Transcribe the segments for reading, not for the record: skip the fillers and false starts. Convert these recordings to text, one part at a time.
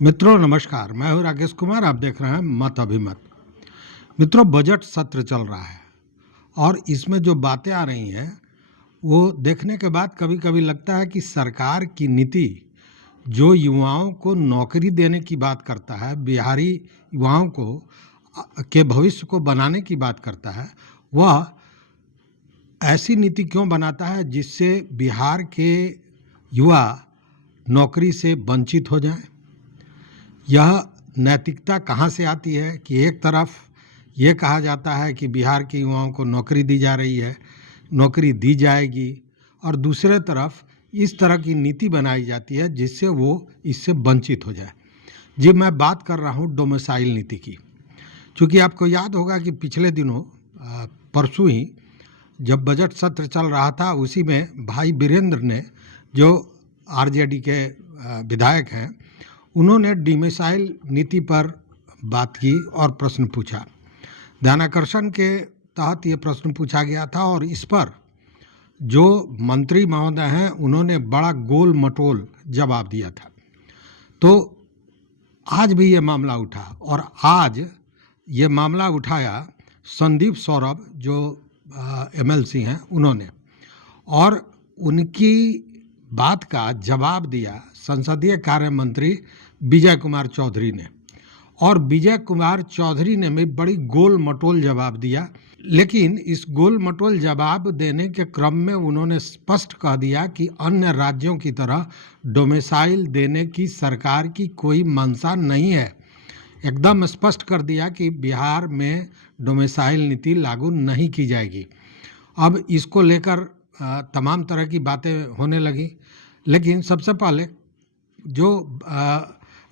मित्रों नमस्कार, मैं हूं राकेश कुमार। आप देख रहे हैं मत अभिमत। मित्रों, बजट सत्र चल रहा है और इसमें जो बातें आ रही हैं वो देखने के बाद कभी कभी लगता है कि सरकार की नीति जो युवाओं को नौकरी देने की बात करता है, बिहारी युवाओं को के भविष्य को बनाने की बात करता है, वह ऐसी नीति क्यों बनाता है जिससे बिहार के युवा नौकरी से वंचित हो जाएं। यह नैतिकता कहाँ से आती है कि एक तरफ ये कहा जाता है कि बिहार के युवाओं को नौकरी दी जा रही है, नौकरी दी जाएगी, और दूसरे तरफ इस तरह की नीति बनाई जाती है जिससे वो इससे वंचित हो जाए। जी, मैं बात कर रहा हूँ डोमिसाइल नीति की। चूँकि आपको याद होगा कि पिछले दिनों परसों ही जब बजट सत्र चल रहा था, उसी में भाई वीरेंद्र ने, जो आरजेडी के विधायक हैं, उन्होंने डोमिसाइल नीति पर बात की और प्रश्न पूछा। ध्यानाकर्षण के तहत ये प्रश्न पूछा गया था और इस पर जो मंत्री महोदय हैं उन्होंने बड़ा गोल मटोल जवाब दिया था। तो आज भी ये मामला उठा और आज ये मामला उठाया संदीप सौरभ, जो एमएलसी हैं, उन्होंने, और उनकी बात का जवाब दिया संसदीय कार्य मंत्री विजय कुमार चौधरी ने। और विजय कुमार चौधरी ने भी बड़ी गोल मटोल जवाब दिया, लेकिन इस गोल मटोल जवाब देने के क्रम में उन्होंने स्पष्ट कह दिया कि अन्य राज्यों की तरह डोमिसाइल देने की सरकार की कोई मंशा नहीं है। एकदम स्पष्ट कर दिया कि बिहार में डोमिसाइल नीति लागू नहीं की जाएगी। अब इसको लेकर तमाम तरह की बातें होने लगी, लेकिन सबसे पहले जो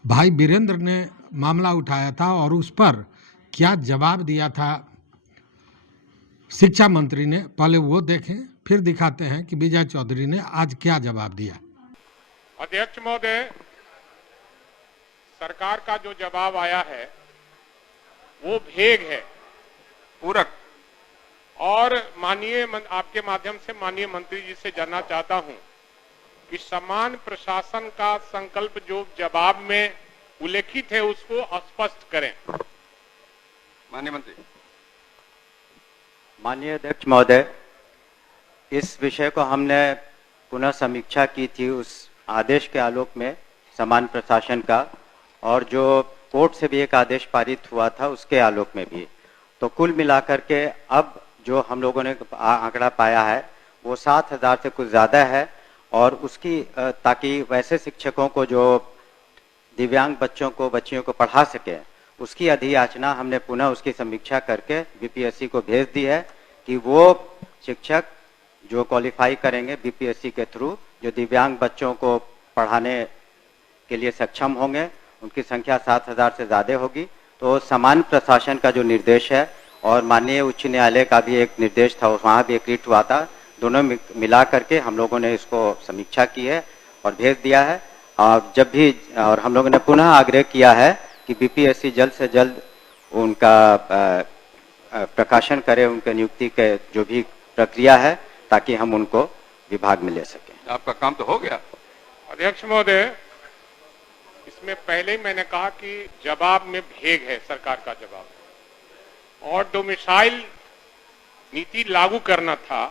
भाई वीरेंद्र ने मामला उठाया था और उस पर क्या जवाब दिया था शिक्षा मंत्री ने, पहले वो देखें, फिर दिखाते हैं कि विजय चौधरी ने आज क्या जवाब दिया। अध्यक्ष महोदय, सरकार का जो जवाब आया है वो भेग है, पूरक। और आपके माध्यम से माननीय मंत्री जी से जानना चाहता हूं कि समान प्रशासन का संकल्प जो जवाब में उल्लेखित है उसको स्पष्ट करें। माननीय मंत्री। माननीय अध्यक्ष महोदय, इस विषय को हमने पुनः समीक्षा की थी उस आदेश के आलोक में समान प्रशासन का, और जो कोर्ट से भी एक आदेश पारित हुआ था उसके आलोक में भी। तो कुल मिलाकर के अब जो हम लोगों ने आंकड़ा पाया है वो 7,000 से कुछ ज़्यादा है, और उसकी ताकि वैसे शिक्षकों को जो दिव्यांग बच्चों को बच्चियों को पढ़ा सके, उसकी अधियाचना हमने पुनः उसकी समीक्षा करके बीपीएससी को भेज दी है कि वो शिक्षक जो क्वालिफाई करेंगे बीपीएससी के थ्रू, जो दिव्यांग बच्चों को पढ़ाने के लिए सक्षम होंगे, उनकी संख्या 7,000 से ज़्यादा होगी। तो समान प्रशासन का जो निर्देश है और माननीय उच्च न्यायालय का भी एक निर्देश था, वहाँ भी एक रिट हुआ था, दोनों मिला करके हम लोगों ने इसको समीक्षा की है और भेज दिया है। और हम लोगों ने पुनः आग्रह किया है कि बीपीएससी जल्द से जल्द उनका प्रकाशन करे, उनके नियुक्ति के जो भी प्रक्रिया है, ताकि हम उनको विभाग में ले सकें। आपका काम तो हो गया। अध्यक्ष महोदय, इसमें पहले ही मैंने कहा कि जवाब में भेग है सरकार का जवाब, और डोमिसाइल नीति लागू करना था,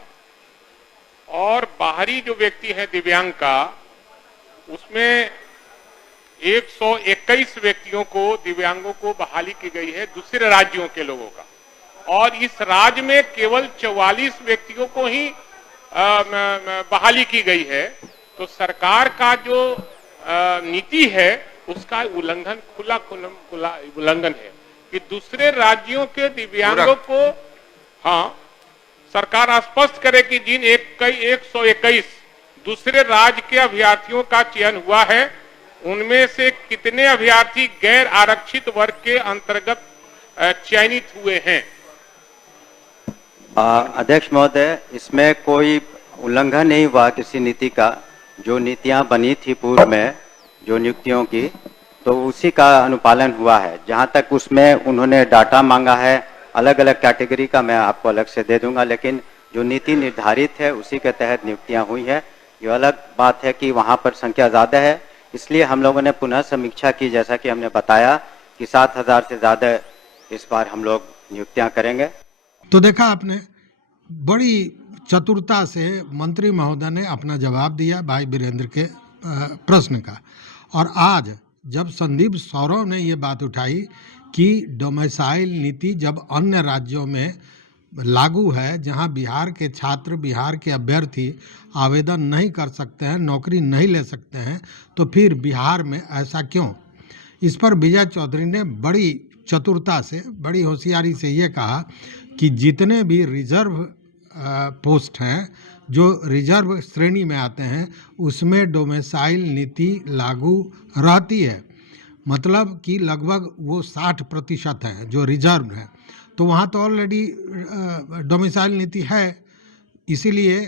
और बाहरी जो व्यक्ति है दिव्यांग का, उसमें 121 व्यक्तियों को, दिव्यांगों को बहाली की गई है दूसरे राज्यों के लोगों का, और इस राज्य में केवल 44 व्यक्तियों को ही बहाली की गई है। तो सरकार का जो नीति है उसका उल्लंघन, खुला उल्लंघन है कि दूसरे राज्यों के दिव्यांगों को, हाँ, सरकार स्पष्ट करे कि जिन 121 दूसरे राज्य के अभ्यर्थियों का चयन हुआ है, उनमें से कितने अभ्यर्थी गैर आरक्षित वर्ग के अंतर्गत चयनित हुए हैं। अध्यक्ष महोदय, इसमें कोई उल्लंघन नहीं हुआ किसी नीति का। जो नीतियां बनी थी पूर्व में जो नियुक्तियों की, तो उसी का अनुपालन हुआ है। जहां तक उसमें उन्होंने डाटा मांगा है अलग अलग कैटेगरी का, मैं आपको अलग से दे दूंगा, लेकिन जो नीति निर्धारित है उसी के तहत नियुक्तियां हुई है। ये अलग बात है कि वहां पर संख्या ज़्यादा है, इसलिए हम लोगों ने पुनः समीक्षा की, जैसा कि हमने बताया कि 7,000 से ज़्यादा इस बार हम लोग नियुक्तियां करेंगे। तो देखा आपने, बड़ी चतुरता से मंत्री महोदय ने अपना जवाब दिया भाई वीरेंद्र के प्रश्न का। और आज जब संदीप सौरव ने ये बात उठाई कि डोमिसाइल नीति जब अन्य राज्यों में लागू है, जहां बिहार के छात्र, बिहार के अभ्यर्थी आवेदन नहीं कर सकते हैं, नौकरी नहीं ले सकते हैं, तो फिर बिहार में ऐसा क्यों? इस पर विजय चौधरी ने बड़ी चतुरता से, बड़ी होशियारी से ये कहा कि जितने भी रिजर्व पोस्ट हैं, जो रिजर्व श्रेणी में आते हैं, उसमें डोमिसाइल नीति लागू रहती है। मतलब कि लगभग वो 60% है जो रिजर्व है, तो वहाँ तो ऑलरेडी डोमिसाइल नीति है। इसीलिए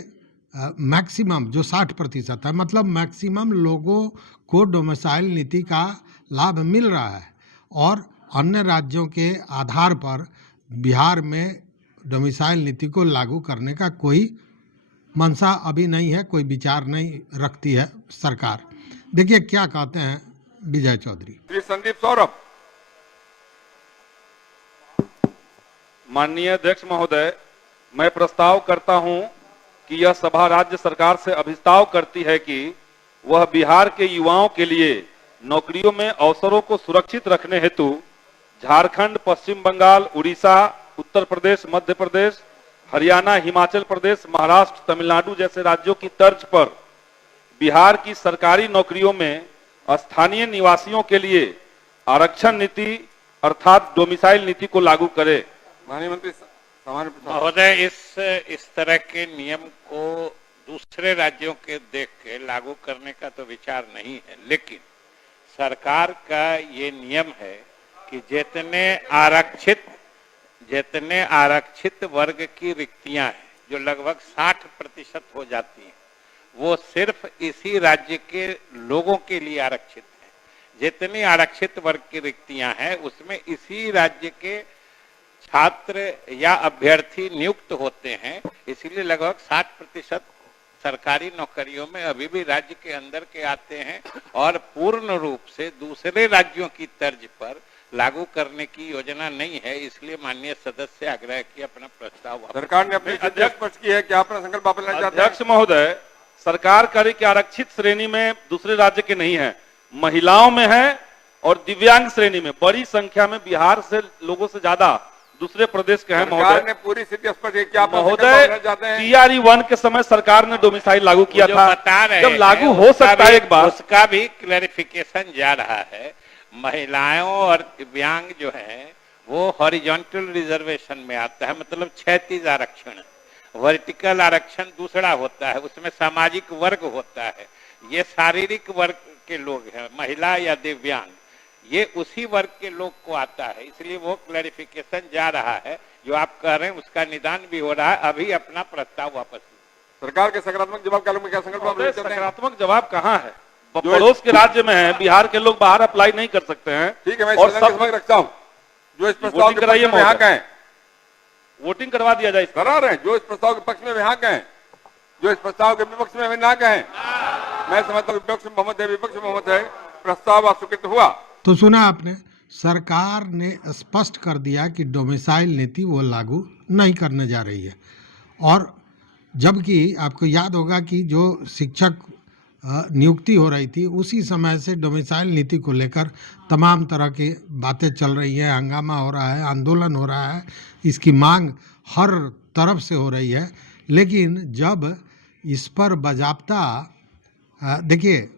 मैक्सिमम जो 60% है, मतलब मैक्सिमम लोगों को डोमिसाइल नीति का लाभ मिल रहा है। और अन्य राज्यों के आधार पर बिहार में डोमिसाइल नीति को लागू करने का कोई मंशा अभी नहीं है, कोई विचार नहीं रखती है सरकार। देखिए क्या कहते हैं विजय चौधरी। श्री संदीप सौरभ। माननीय अध्यक्ष महोदय, मैं प्रस्ताव करता हूं कि यह सभा राज्य सरकार से अभिस्ताव करती है कि वह बिहार के युवाओं के लिए नौकरियों में अवसरों को सुरक्षित रखने हेतु झारखंड, पश्चिम बंगाल, उड़ीसा, उत्तर प्रदेश, मध्य प्रदेश, हरियाणा, हिमाचल प्रदेश, महाराष्ट्र, तमिलनाडु जैसे राज्यों की तर्ज पर बिहार की सरकारी नौकरियों में स्थानीय निवासियों के लिए आरक्षण नीति अर्थात डोमिसाइल नीति को लागू करे। माननीय मंत्री सामान्य प्रसाद। महोदय, इस तरह के नियम को दूसरे राज्यों के देख के लागू करने का तो विचार नहीं है, लेकिन सरकार का ये नियम है कि जितने आरक्षित वर्ग की रिक्तियां हैं, जो लगभग 60% हो जाती हैं, वो सिर्फ इसी राज्य के लोगों के लिए आरक्षित है। जितनी आरक्षित वर्ग की रिक्तियां हैं, उसमें इसी राज्य के छात्र या अभ्यर्थी नियुक्त होते हैं। इसलिए लगभग 60% सरकारी नौकरियों में अभी भी राज्य के अंदर के आते हैं और पूर्ण रूप से दूसरे राज्यों की तर्ज पर लागू करने की योजना नहीं है। इसलिए माननीय सदस्य से आग्रह किया अपना प्रस्ताव सरकार ने अपनी अध्यक्ष स्पष्ट की है कि अपना संकल्प वापस लेना चाहते हैं। अध्यक्ष महोदय, सरकार करे कि आरक्षित श्रेणी में दूसरे राज्य के नहीं है, महिलाओं में है और दिव्यांग श्रेणी में बड़ी संख्या में बिहार से लोगों से ज्यादा दूसरे प्रदेश के हैं। सरकार ने पूरी स्थिति स्पष्ट की क्या महोदय, TRE 1 के समय सरकार ने डोमिसाइल लागू किया था। जब लागू हो सकता है एक बार, उसका भी क्लैरिफिकेशन जा रहा है। महिलाओं और दिव्यांग जो है वो हॉरिजॉन्टल रिजर्वेशन में आता है, मतलब क्षैतिज आरक्षण। वर्टिकल आरक्षण दूसरा होता है, उसमें सामाजिक वर्ग होता है। ये शारीरिक वर्ग के लोग हैं, महिला या दिव्यांग, ये उसी वर्ग के लोग को आता है। इसलिए वो क्लैरिफिकेशन जा रहा है। जो आप कह रहे हैं उसका निदान भी हो रहा है। अभी अपना प्रस्ताव वापस। सरकार के सकारात्मक जवाब का क्या संकल्प? सकारात्मक जवाब कहाँ है? पड़ोस के राज्य में है, बिहार के लोग बाहर अप्लाई नहीं कर सकते हैं। ठीक है, मैं और सब रखता हूँ। जो इस प्रस्ताव के पक्ष में यहाँ गए, वोटिंग करवा दिया जाए। करा रहे हैं। जो इस प्रस्ताव के पक्ष में यहाँ गए, जो इस प्रस्ताव के विपक्ष में ना गए, मैं समझता हूँ विपक्ष बहुमत है, प्रस्ताव अस्वीकृत हुआ। तो सुना आपने, सरकार ने स्पष्ट कर दिया कि डोमिसाइल नीति वो लागू नहीं करने जा रही है। और जबकि आपको याद होगा कि जो शिक्षक नियुक्ति हो रही थी, उसी समय से डोमिसाइल नीति को लेकर तमाम तरह की बातें चल रही हैं, हंगामा हो रहा है, आंदोलन हो रहा है, इसकी मांग हर तरफ से हो रही है। लेकिन जब इस पर बाजाप्ता, देखिए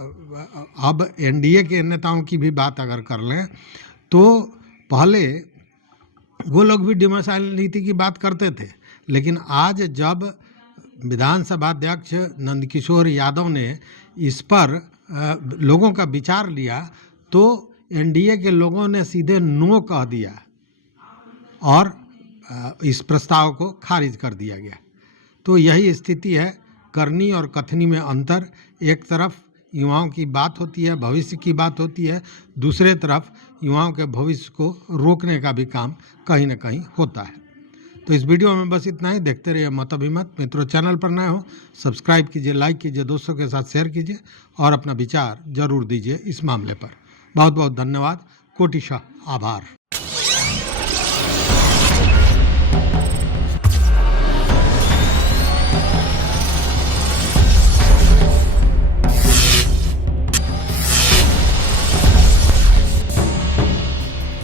अब एनडीए के नेताओं की भी बात अगर कर लें तो पहले वो लोग भी डोमिसाइल नीति की बात करते थे, लेकिन आज जब विधानसभा अध्यक्ष नंदकिशोर यादव ने इस पर लोगों का विचार लिया तो एनडीए के लोगों ने सीधे नो कह दिया और इस प्रस्ताव को खारिज कर दिया गया। तो यही स्थिति है, करनी और कथनी में अंतर। एक तरफ युवाओं की बात होती है, भविष्य की बात होती है, दूसरे तरफ युवाओं के भविष्य को रोकने का भी काम कहीं ना कहीं होता है। तो इस वीडियो में बस इतना ही। देखते रहिए मत अभिमत। मित्रों, चैनल पर नए हो सब्सक्राइब कीजिए, लाइक कीजिए, दोस्तों के साथ शेयर कीजिए और अपना विचार जरूर दीजिए इस मामले पर। बहुत बहुत धन्यवाद, कोटिशा आभार।